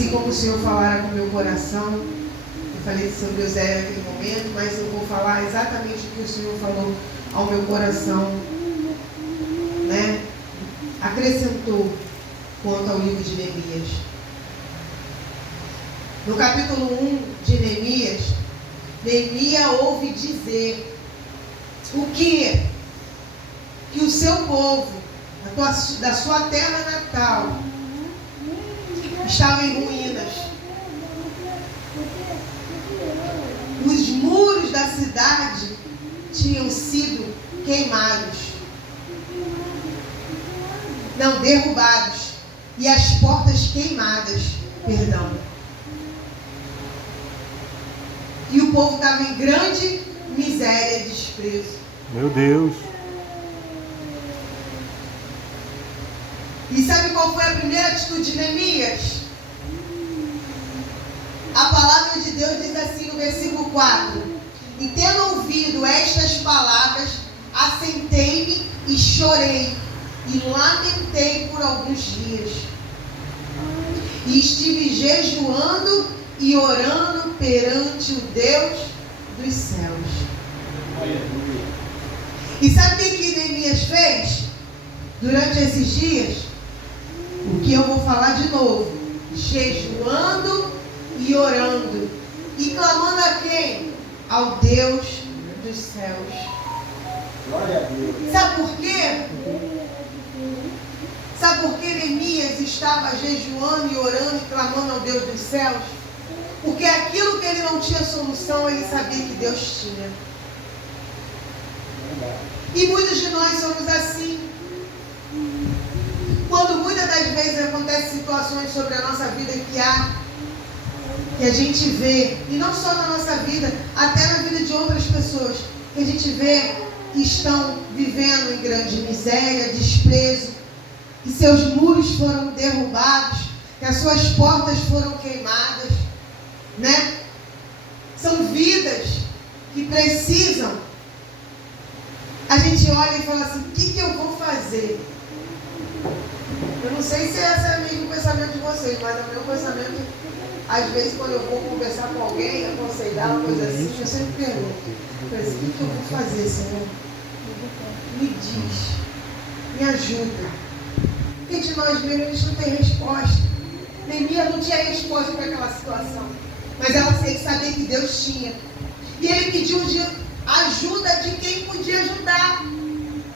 Assim como o Senhor falara com o meu coração, eu falei sobre Oséia naquele momento, mas eu vou falar exatamente o que o Senhor falou ao meu coração, né? Acrescentou quanto ao livro de Neemias. No capítulo 1 de Neemias, Neemias ouve dizer o que o seu povo, da sua terra natal, estava em ruínas. Os muros da cidade tinham sido queimados, não, derrubados, e as portas queimadas, perdão. E o povo estava em grande miséria e desprezo. Meu Deus. E sabe qual foi a primeira atitude de Neemias? A palavra de Deus diz assim no versículo 4: E tendo ouvido estas palavras, assentei-me e chorei, e lamentei por alguns dias. E estive jejuando e orando perante o Deus dos céus. E sabe o que Neemias fez durante esses dias? O que eu vou falar de novo: jejuando e orando. E clamando a quem? Ao Deus dos céus. Glória a Deus. Sabe por quê? Sabe por que Neemias estava jejuando e orando e clamando ao Deus dos céus? Porque aquilo que ele não tinha solução, ele sabia que Deus tinha. E muitos de nós somos assim. Quando muitas das vezes acontecem situações sobre a nossa vida que a gente vê, e não só na nossa vida, até na vida de outras pessoas, que a gente vê que estão vivendo em grande miséria, desprezo, que seus muros foram derrubados, que as suas portas foram queimadas, né? São vidas que precisam. A gente olha e fala assim: o que eu vou fazer? Eu não sei se esse é o mesmo pensamento de vocês, mas é o meu pensamento. Às vezes, quando eu vou conversar com alguém, aconselhar uma coisa assim, eu sempre pergunto: o que eu vou fazer, Senhor? Me diz, me ajuda. Porque de nós mesmos a gente não tem resposta. Neemias não tinha resposta para aquela situação, mas ela sabia que Deus tinha. E ele pediu ajuda de quem podia ajudar.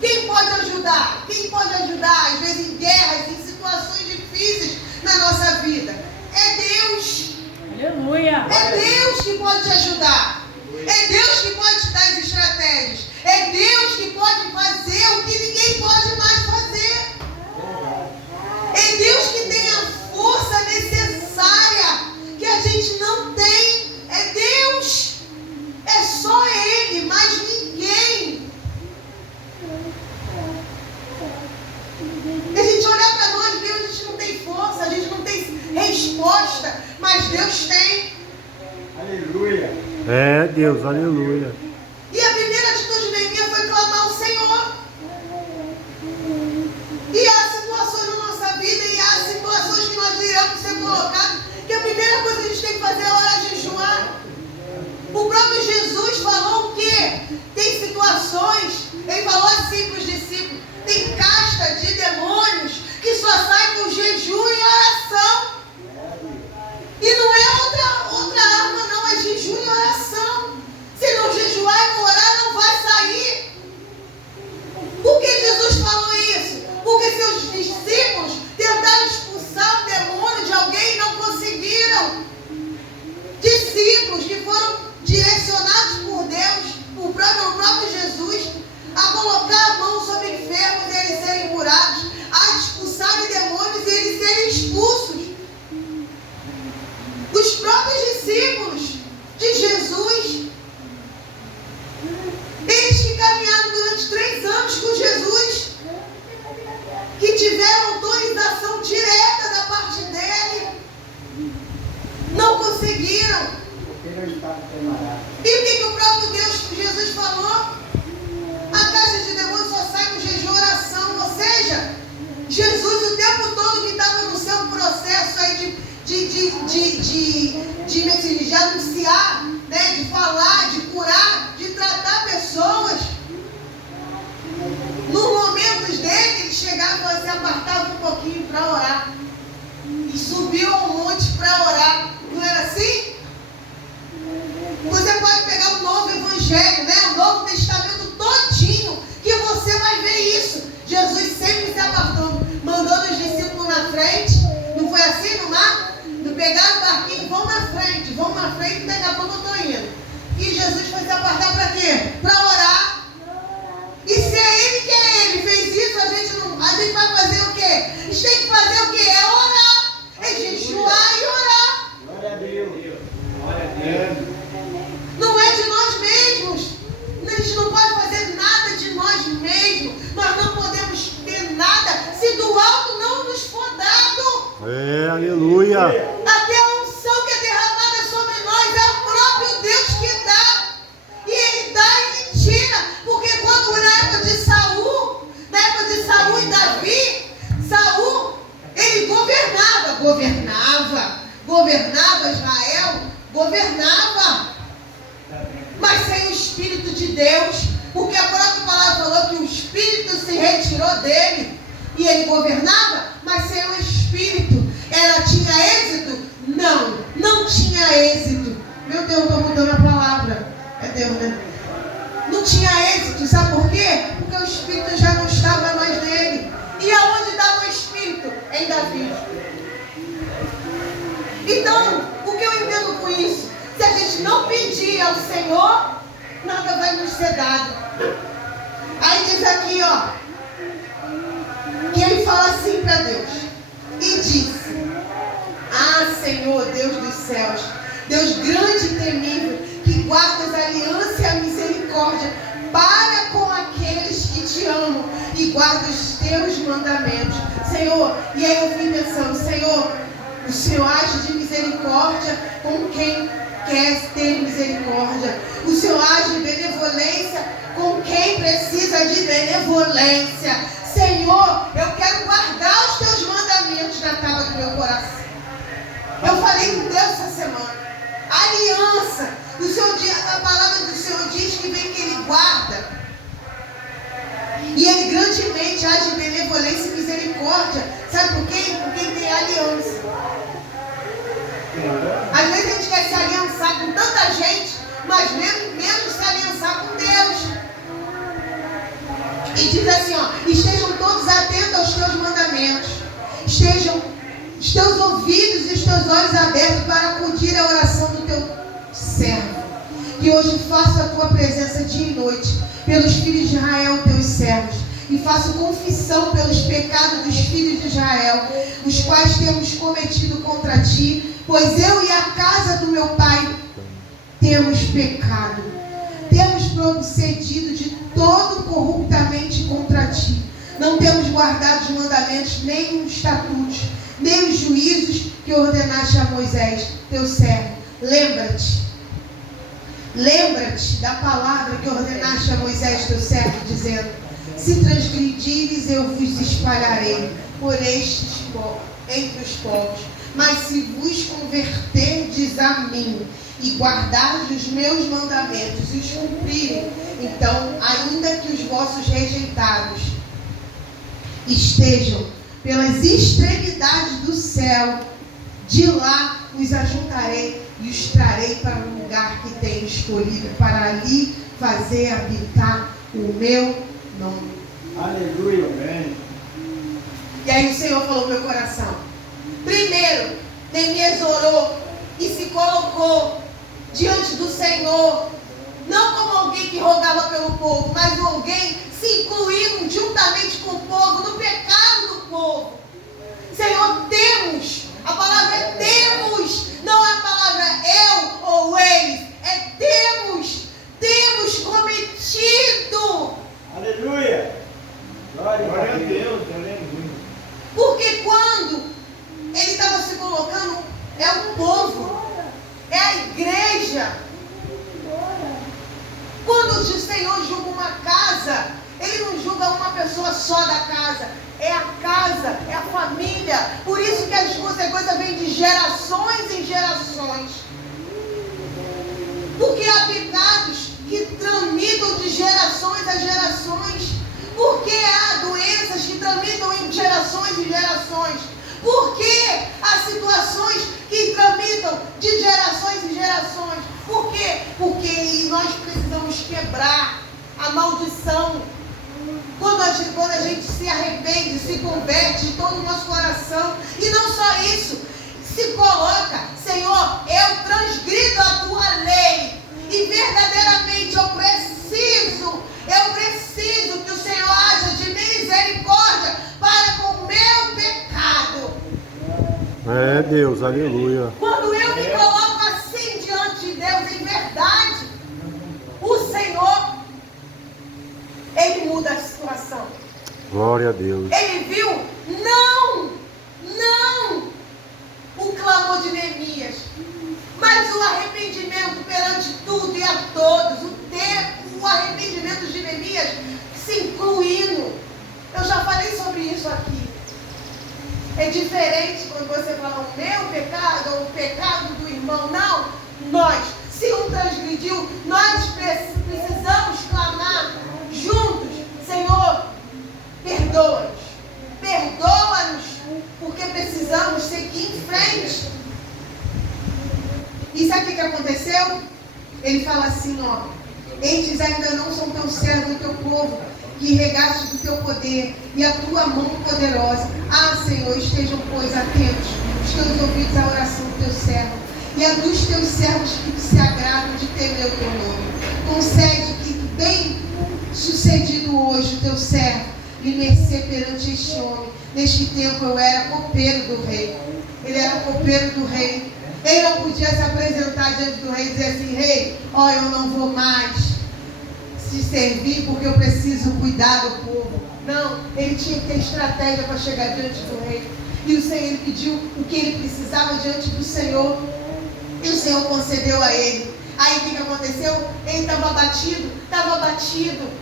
Quem pode ajudar? Quem pode ajudar, às vezes em guerras, em situações difíceis na nossa vida? É Deus. Aleluia. É Deus que pode te ajudar. É Deus que pode te dar as estratégias. É Deus que pode fazer o que ninguém pode mais fazer. É Deus que tem a força necessária que a gente não tem. É Deus. É só Ele, mais ninguém. E a gente olhar para nós, Deus, a gente não tem força, a gente não tem resposta, mas Deus tem. Aleluia. É, Deus, aleluia. E a primeira atitude de Neemias foi clamar ao Senhor. E há situações na nossa vida, e há situações que nós iremos ser colocados, que a primeira coisa que a gente tem que fazer é orar e jejuar. O próprio Jesus falou o quê? Tem situações, ele falou assim para os discípulos: tem casta de demônios que só sai com jejum e oração. E não é outra arma não, é jejum e oração. Se não jejuar e não orar, não vai sair. Por que Jesus falou isso? Porque seus discípulos tentaram expulsar o demônio de alguém e não conseguiram. Discípulos que foram direcionados por Deus, o próprio Jesus, a colocar a mão sobre enfermos e eles serem curados, a expulsarem demônios e eles serem expulsos. Os próprios discípulos de Jesus, eles que caminharam durante 3 anos com Jesus, que tiveram autorização direta da parte dele, não conseguiram. E o que o próprio Deus, Jesus, falou? A caixa de demônios só sai com jejum e oração. Ou seja, Jesus o tempo todo que estava no seu processo aí de anunciar, né, de falar, de curar, de tratar pessoas. Nos momentos dele, ele chegava e se apartava um pouquinho para orar. E subiu ao monte para orar. Não era assim? Você pode pegar o novo evangelho, né? O Novo Testamento todinho, que você vai ver isso. Jesus sempre se apartando, mandando os discípulos na frente. Não foi assim no mar? Não pegaram o barquinho, vão na frente, daqui a pouco eu estou indo. E Jesus foi se apartar para quê? Para orar. E se é ele que é ele, fez isso, a gente vai fazer o quê? A gente tem que fazer o quê? É orar. É jejuar e orar. Glória a Deus. Glória a Deus. Não é de nós mesmos. A gente não pode fazer nada de nós mesmos. Nós não podemos ter nada se do alto não nos for dado. Aleluia. Até a unção que é derramada sobre nós é o próprio Deus que dá. E ele dá e ele tira. Porque quando na época de Saul e Davi, Saul, ele governava Israel, mas sem o Espírito de Deus, porque a própria palavra falou que o Espírito se retirou dele, e ele governava, mas sem o Espírito. Ela tinha êxito? Não tinha êxito. Meu Deus, estou mudando a palavra. É Deus, né? Não tinha êxito, sabe por quê? Porque o Espírito já não estava mais nele. E aonde estava o Espírito? Em Davi. Então, o que eu entendo com isso? Se a gente não pedir ao Senhor, nada vai nos ser dado. Aí diz aqui, ó, que ele fala assim para Deus. E disse: Ah, Senhor, Deus dos céus, Deus grande e temível, que guardas a aliança e a misericórdia para com aqueles que te amam e guarda os teus mandamentos. Senhor, e aí eu fui pensando, Senhor, o Senhor age de misericórdia com quem quer ter misericórdia. O Senhor age de benevolência com quem precisa de benevolência. Senhor, eu quero guardar os teus mandamentos na tábua do meu coração. Eu falei com Deus essa semana. Aliança. O Senhor, a palavra do Senhor diz que vem que Ele guarda. E Ele grandemente age de benevolência e misericórdia. Sabe por quê? Porque Ele tem aliança. Às vezes a gente quer se aliançar com tanta gente, mas menos se aliançar com Deus. E diz assim, ó: estejam todos atentos aos teus mandamentos. Estejam os teus ouvidos e os teus olhos abertos para acudir a oração do teu servo. Que hoje faço a tua presença dia e noite pelos filhos de Israel, teus servos. E faço confissão pelos pecados dos filhos de Israel, os quais temos cometido contra ti, pois eu e a casa do meu pai temos pecado. Temos procedido de todo corruptamente contra ti. Não temos guardado os mandamentos, nem os estatutos, nem os juízos que ordenaste a Moisés, teu servo. Lembra-te da palavra que ordenaste a Moisés, teu servo, dizendo: se transgredires, eu vos espalharei por entre os povos. Mas se vos converterdes a mim e guardardes os meus mandamentos e os cumprirem, então, ainda que os vossos rejeitados estejam pelas extremidades do céu, de lá os ajuntarei e os trarei para um lugar que tenho escolhido, para ali fazer habitar o meu nome. Aleluia, amém. E aí o Senhor falou no meu coração. Primeiro, Neemias orou e se colocou diante do Senhor, não como alguém que rogava pelo povo, mas alguém se incluindo juntamente com o povo, no pecado do povo. Senhor, temos, a palavra é temos, não é a palavra eu ou eles, é temos cometido. Aleluia. Glória a Deus. Porque quando ele estava se colocando, é o povo, é a igreja. Quando o Senhor julga uma casa, Ele não julga uma pessoa só da casa, é a casa, é a família. Por isso que que as consequências vêm de gerações em gerações. Porque há pecados que tramitam de gerações a gerações. Porque há doenças que tramitam em gerações e gerações. Porque há situações que tramitam de gerações em gerações. Por quê? Porque nós precisamos quebrar a maldição. Quando a gente se arrepende, se converte de todo o nosso coração. E não só isso. Se coloca, Senhor, eu transgrido a tua lei. E verdadeiramente eu preciso que o Senhor haja de misericórdia para com o meu pecado. É Deus, aleluia. Quando eu me coloco assim diante de Deus, em verdade, o Senhor, Ele muda a situação. Glória a Deus. Ele viu, não o clamor de Neemias, mas o arrependimento perante tudo e a todos, o arrependimento de Neemias se incluindo. Eu já falei sobre isso aqui. É diferente quando você fala o meu pecado ou o pecado do irmão. Não, nós, se um transgrediu, nós precisamos clamar juntos: Senhor, perdoa-nos, porque precisamos seguir em frente. E sabe o que aconteceu? Ele fala assim, ó: estes ainda não são teu servo e teu povo, que regaste do teu poder e a tua mão poderosa. Ah, Senhor, estejam, pois, atentos os teus ouvidos à oração do teu servo e a dos teus servos que se agradam de temer o teu nome. Concede que, bem sucedido hoje, o teu servo lhe mercê perante este homem. Neste tempo eu era copeiro do rei. Ele era copeiro do rei. Ele não podia se apresentar diante do rei e dizer assim: rei, ó, eu não vou mais te servir porque eu preciso cuidar do povo. Não, ele tinha que ter estratégia para chegar diante do rei. E o Senhor, ele pediu o que ele precisava diante do Senhor. E o Senhor concedeu a ele. Aí o que aconteceu? Ele estava abatido. Ele estava abatido.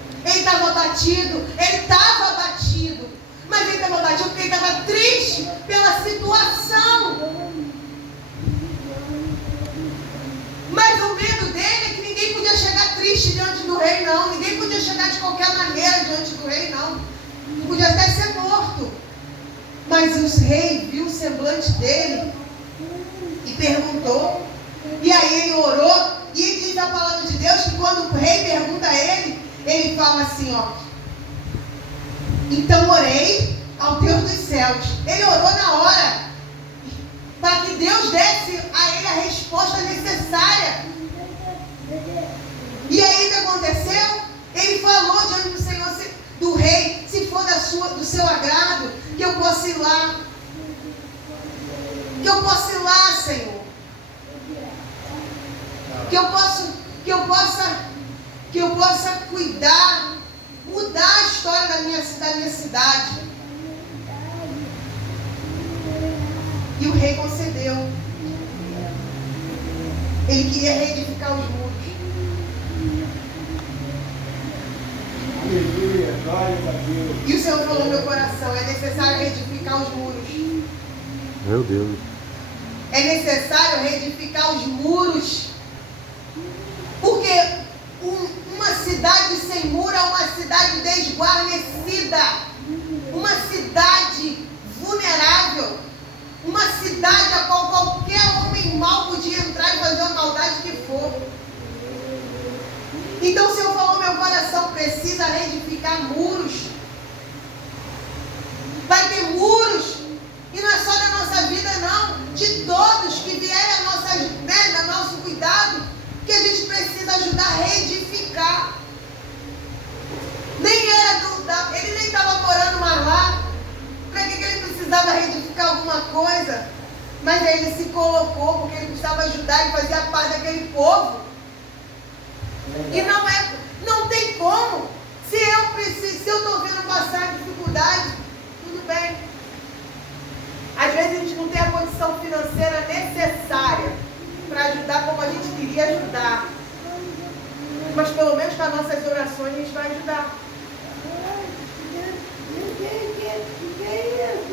Mas ele estava abatido porque ele estava triste pela situação. Mas o medo dele é que ninguém podia chegar triste diante do rei, não. Ninguém podia chegar de qualquer maneira diante do rei, não. Não podia até ser morto. Mas o rei viu o semblante dele e perguntou. E aí ele orou. E diz a palavra de Deus que quando o rei pergunta a ele, ele fala assim, ó: então orei ao Deus dos céus. Ele orou na hora, para que Deus desse a ele a resposta necessária. E aí o que aconteceu? Ele falou diante do Senhor, do rei: se for do seu agrado, que eu possa ir lá. Senhor. Que eu possa cuidar, mudar a história da minha cidade. E o rei concedeu. Ele queria reedificar os muros. Aleluia, glória a Deus. E o Senhor falou no meu coração: é necessário reedificar os muros. Meu Deus. É necessário reedificar os muros. Porque uma cidade sem muro é uma cidade desguarnecida. Uma cidade vulnerável. Uma cidade a qual qualquer homem mau podia entrar e fazer a maldade que for. Então o Senhor falou: meu coração precisa reedificar muros. Vai ter muros. E não é só da nossa vida, não. De todos que vierem a nosso cuidado, que a gente precisa ajudar a reedificar. Ele nem estava morando mais lá. Para que ele precisava reedificar alguma coisa? Mas aí ele se colocou porque ele precisava ajudar e fazer a parte daquele povo. E não tem como. Se eu estou vendo passar dificuldade, tudo bem. Às vezes a gente não tem a condição financeira necessária para ajudar como a gente queria ajudar. Mas pelo menos com as nossas orações a gente vai ajudar.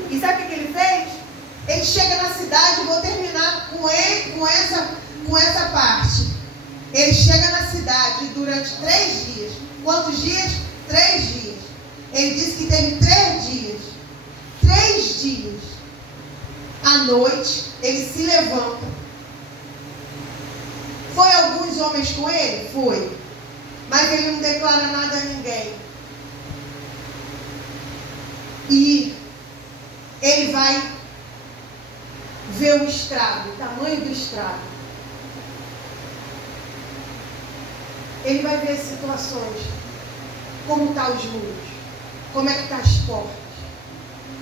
E sabe o que ele fez? Ele chega na cidade, vou terminar com essa parte. Ele chega na cidade durante 3 dias. Quantos dias? 3 dias. Ele disse que teve 3 dias. 3 dias. À noite, ele se levanta. Foi alguns homens com ele? Foi. Mas ele não declara nada a ninguém. E ele vai ver o estrago, o tamanho do estrago. Ele vai ver situações, como estão os muros, como é que estão as portas.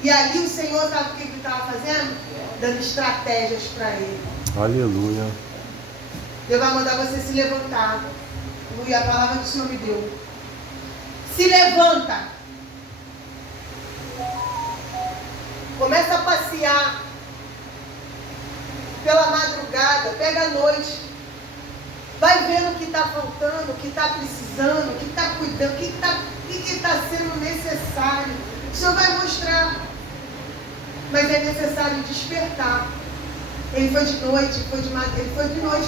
E ali o Senhor, sabe o que ele estava fazendo? Dando estratégias para ele. Aleluia. Deus vai mandar você se levantar. E a palavra que o Senhor me deu. Se levanta. Começa a passear pela madrugada, pega a noite. Vai vendo o que está faltando, o que está precisando, o que está cuidando, o que está sendo necessário. O Senhor vai mostrar. Mas é necessário despertar. Ele foi de noite,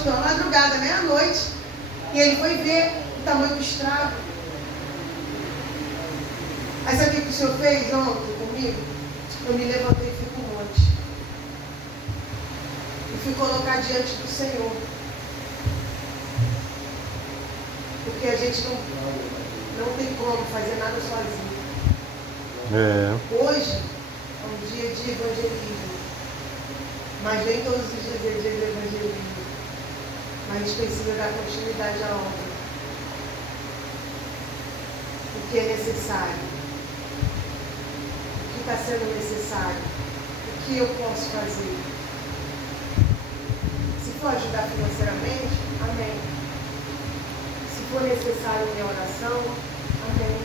pela madrugada, né? À noite. E ele foi ver o tamanho do estrago. Aí sabe o que o Senhor fez ontem comigo? Eu me levantei e fui para o monte. E fui colocar diante do Senhor. Porque a gente não tem como fazer nada sozinho. Hoje é um dia de evangelismo. Mas nem todos os dias é dia de evangelismo. Mas a gente precisa dar continuidade à obra. O que é necessário. O que está sendo necessário. O que eu posso fazer. Se for ajudar financeiramente, amém. Se for necessário minha oração, amém.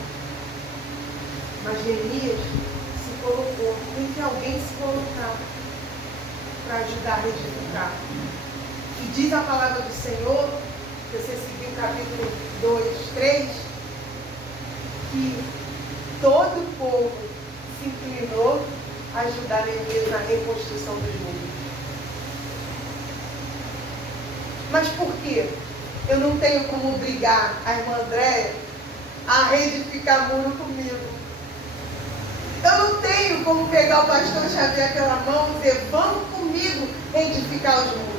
Mas Neemias se colocou. Tem que alguém se colocar para ajudar a reedificar. E diz a palavra do Senhor, se você seguir o capítulo 2, 3, que todo o povo se inclinou a ajudar Neemias na reconstrução dos muros. Mas por quê? Eu não tenho como obrigar a irmã Andréia a reedificar muro comigo. Eu não tenho como pegar o pastor Xavier pela mão e dizer, vamos comigo edificar os muros.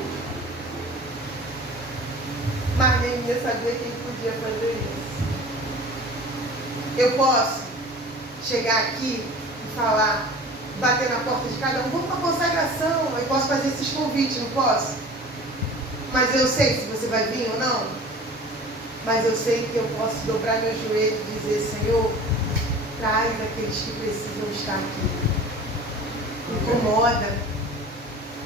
Mas Neemias sabia que ele podia fazer isso. Eu posso chegar aqui e falar, bater na porta de cada um, vamos para a consagração, eu posso fazer esses convites, não posso? Mas eu sei se você vai vir ou não. Mas eu sei que eu posso dobrar meu joelho e dizer, Senhor, traz aqueles que precisam estar aqui. Incomoda.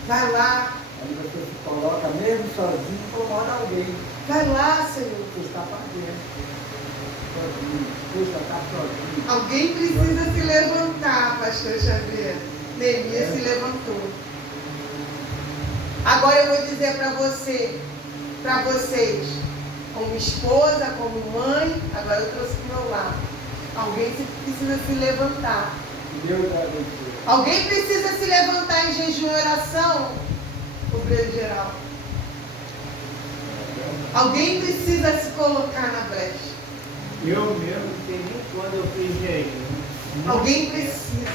Vai lá. Aí você se coloca mesmo sozinho, incomoda alguém. Vai lá, Senhor. Você está para dentro. Sozinho. Você está sozinho. Alguém precisa se levantar, pastor Xavier. Neemias se levantou. Agora eu vou dizer para vocês, como esposa, como mãe, agora eu trouxe para o meu lado. Alguém precisa se levantar. Alguém precisa se levantar em jejum e oração, obreiro geral. Alguém precisa se colocar na brecha. Eu mesmo, não sei nem quando eu fiz jejum. Alguém precisa.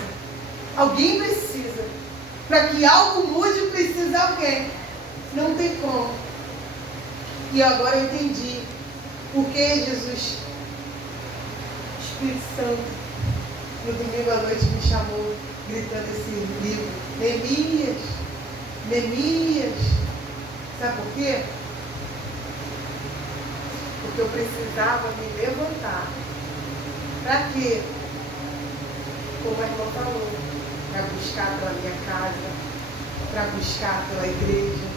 Alguém precisa. Para que algo mude, precisa alguém. Não tem como. E agora eu entendi. Por que Jesus, Espírito Santo, no domingo à noite me chamou, gritando esse livro. Neemias. Neemias. Sabe por quê? Porque eu precisava me levantar. Para quê? Como a irmã falou, para buscar pela minha casa, para buscar pela igreja,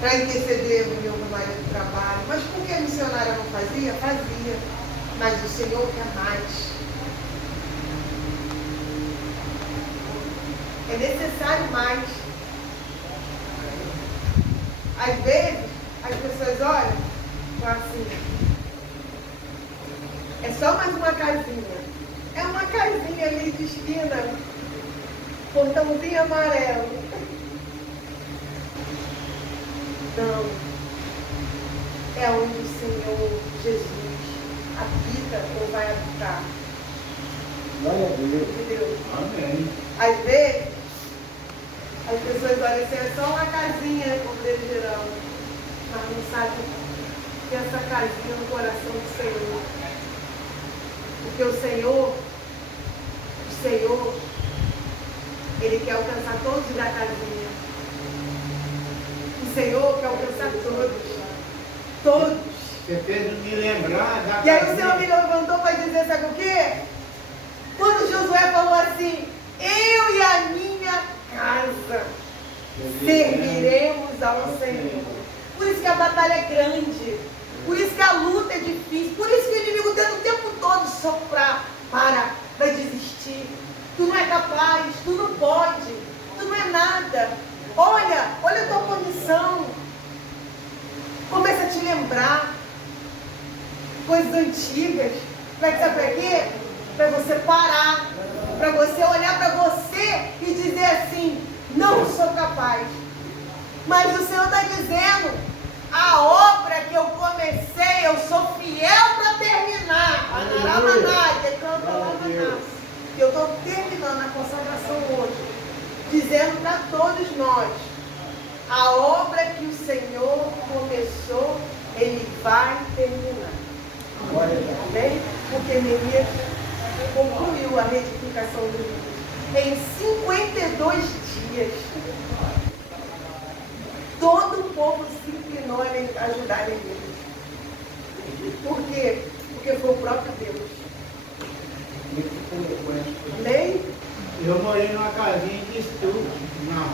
para interceder no meu marido do trabalho. Mas por que a missionária não fazia? Fazia. Mas o Senhor quer mais. É necessário mais. Às vezes, as pessoas olham e falam assim, é só mais uma casinha. É uma casinha ali de esquina. Portãozinho amarelo. Não. É onde o Senhor Jesus habita ou vai habitar. Glória a Deus. Entendeu? Amém. Às vezes, as pessoas olham assim, é só uma casinha, como Deus geral, mas não sabem que essa casinha é no coração do Senhor. Porque o Senhor, Ele quer alcançar todos da casinha. O Senhor quer alcançar todos. Todos. Você fez me lembrar da E aí o Senhor me levantou para dizer, sabe o quê? Quando Josué falou assim, eu e a minha casa serviremos ao Senhor. Por isso que a batalha é grande. Por isso que a luta é difícil. Por isso que o inimigo tenta o tempo todo soprar. Vai desistir. Tu não é capaz, tu não pode, tu não é nada. Olha a tua condição. Começa a te lembrar coisas antigas. Sabe para quê? Para você parar, para você olhar para você e dizer assim, não sou capaz. Mas o Senhor está dizendo, a obra que eu comecei, eu sou fiel para terminar. Eu estou terminando a consagração hoje, dizendo para todos nós, a obra que o Senhor começou, Ele vai terminar. Amém? Porque Neemias concluiu a reedificação do mundo em 52 dias. Todo o povo se inclinou a ajudar Neemias. Por quê? Porque foi o próprio Deus. Amém? Eu morei numa casinha de estudo, na